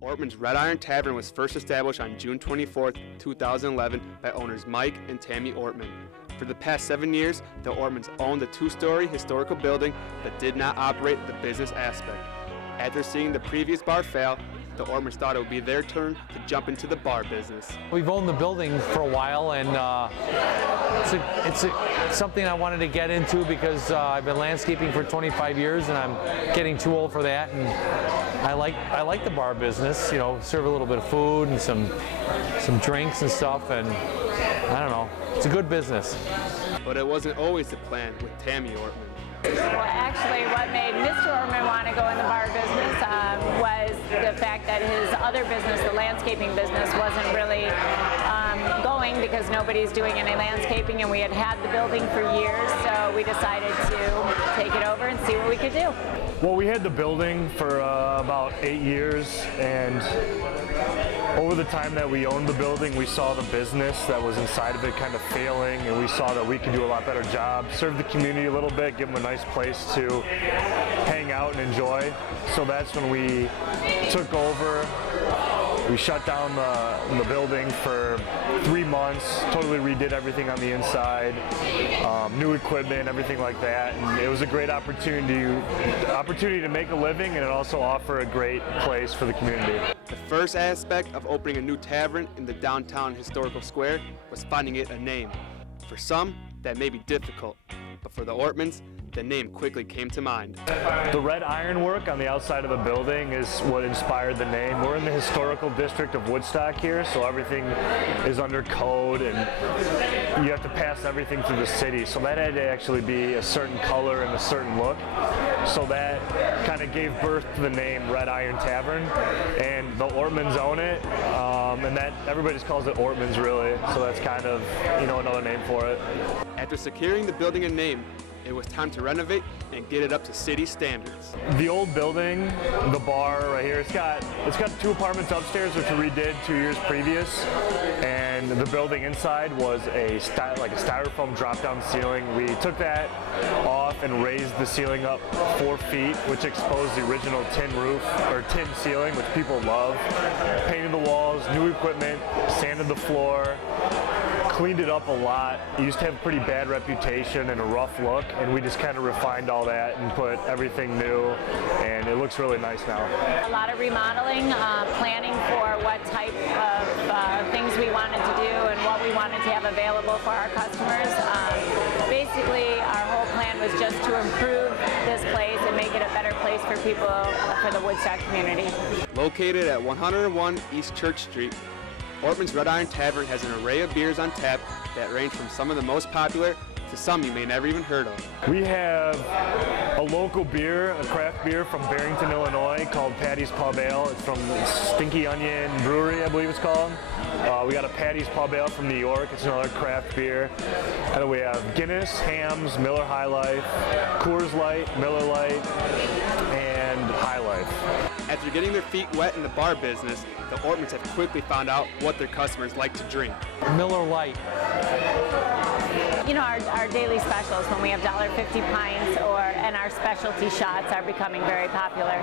Ortmann's Red Iron Tavern was first established on June 24, 2011 by owners Mike and Tammy Ortmann. For the past 7 years, the Ortmanns owned a 2-story historical building that did not operate the business aspect. After seeing the previous bar fail, the Ortmanns thought it would be their turn to jump into the bar business. We've owned the building for a while, and it's something I wanted to get into because I've been landscaping for 25 years and I'm getting too old for that, and I like the bar business, you know, serve a little bit of food and some drinks and stuff, and I don't know, it's a good business. But it wasn't always the plan with Tammy Ortmann. Well, actually, what made Mr. Ortmann want to go in the bar business was the fact that his other business, the landscaping business, wasn't really going because nobody's doing any landscaping, and we had the building for years, so we decided to take it over and see what we could do. Well, we had the building for about 8 years, and over the time that we owned the building, we saw the business that was inside of it kind of failing, and we saw that we could do a lot better job, serve the community a little bit, give them a nice place to hang out and enjoy. So that's when we took over. We shut down the building for 3 months, totally redid everything on the inside, new equipment, everything like that. And it was a great opportunity to make a living, and it also offered a great place for the community. The first aspect of opening a new tavern in the downtown historical square was finding it a name. For some, that may be difficult, but for the Ortmanns, the name quickly came to mind. The red ironwork on the outside of the building is what inspired the name. We're in the historical district of Woodstock here, so everything is under code and you have to pass everything through the city. So that had to actually be a certain color and a certain look. So that kind of gave birth to the name Red Iron Tavern, and the Ortmanns own it, and that everybody just calls it Ortmann's really. So that's kind of, you know, another name for it. After securing the building and name, it was time to renovate and get it up to city standards. The old building, the bar right here, it's got 2 apartments upstairs which we redid 2 years previous, and the building inside was a styrofoam drop-down ceiling. We took that off and raised the ceiling up 4 feet, which exposed the original tin roof or tin ceiling, which people love. Painted the walls, new equipment, sanded the floor. Cleaned it up a lot. It used to have a pretty bad reputation and a rough look, and we just kind of refined all that and put everything new, and it looks really nice now. A lot of remodeling, planning for what type of things we wanted to do and what we wanted to have available for our customers. Basically, our whole plan was just to improve this place and make it a better place for people, for the Woodstock community. Located at 101 East Church Street, Ortmann's Red Iron Tavern has an array of beers on tap that range from some of the most popular to some you may never even heard of. We have a local beer, a craft beer from Barrington, Illinois called Patty's Pub Ale. It's from Stinky Onion Brewery, I believe it's called. We got a Patty's Pub Ale from New York. It's another craft beer. And then we have Guinness, Hamm's, Miller High Life, Coors Light, Miller Lite, and High Life. After getting their feet wet in the bar business, the Ortmanns have quickly found out what their customers like to drink. Miller Lite. You know, our daily specials, when we have $1.50 pints, and our specialty shots are becoming very popular.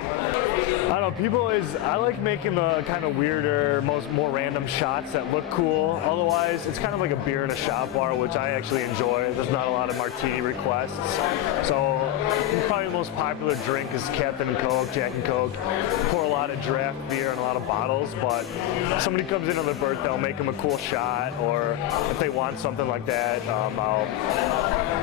I don't know, I like making the kind of weirder, more random shots that look cool. Otherwise, it's kind of like a beer in a shop bar, which I actually enjoy. There's not a lot of martini requests. So probably the most popular drink is Captain Coke, Jack and Coke. Pour a lot of draft beer and a lot of bottles, but if somebody comes in on their birthday, I'll make them a cool shot, or if they want something like that, I'll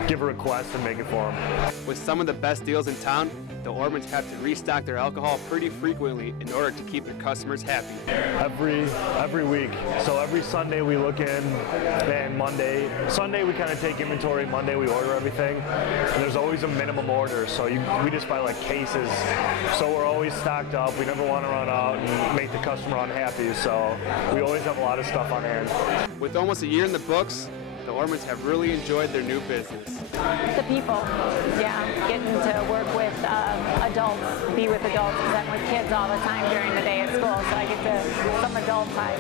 give a request and make it for them. With some of the best deals in town, the Ortmanns have to restock their alcohol pretty frequently in order to keep their customers happy. Every week. So every Sunday we look in, and Sunday we kind of take inventory, Monday we order everything, and there's always a minimum order, so we just buy like cases. So we're always stocked up, we never want to run out and make the customer unhappy, so we always have a lot of stuff on hand. With almost a year in the books, the Ortmanns have really enjoyed their new business. The people, yeah, getting to work with adults, be with adults, because I'm with kids all the time during the day at school, so I get to some adult time.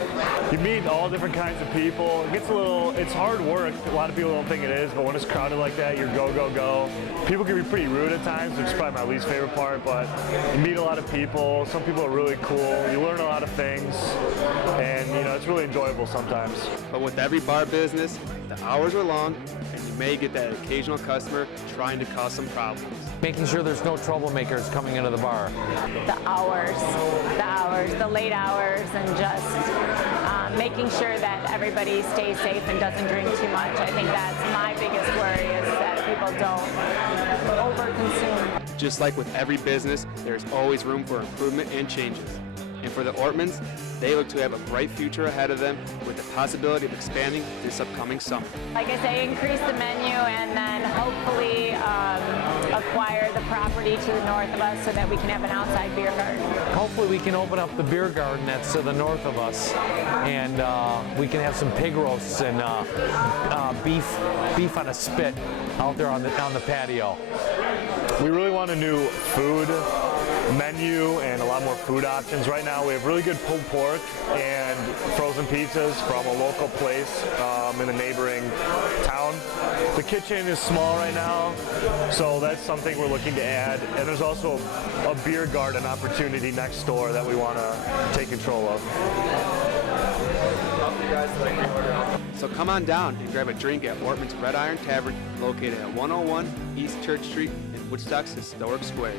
You meet all different kinds of people. It's hard work. A lot of people don't think it is, but when it's crowded like that, you're go, go, go. People can be pretty rude at times, which is probably my least favorite part, but you meet a lot of people. Some people are really cool. You learn a lot of things, and it's really enjoyable sometimes. But with every bar business, the hours are long, and you may get that occasional customer trying to cause some problems. Making sure there's no troublemakers coming into the bar. The hours, the late hours, and just making sure that everybody stays safe and doesn't drink too much. I think that's my biggest worry, is that people don't overconsume. Just like with every business, there's always room for improvement and changes. And for the Ortmanns, they look to have a bright future ahead of them with the possibility of expanding this upcoming summer. Like I say, increase the menu and then hopefully acquire the property to the north of us so that we can have an outside beer garden. Hopefully we can open up the beer garden that's to the north of us, and we can have some pig roasts and beef on a spit out there on the patio. We really want a new food menu and a lot more food options. Right now we have really good pulled pork and frozen pizzas from a local place in a neighboring town. The kitchen is small right now, so that's something we're looking to add. And there's also a beer garden opportunity next door that we want to take control of. So come on down and grab a drink at Ortmann's Red Iron Tavern, located at 101 East Church Street in Woodstock's historic square.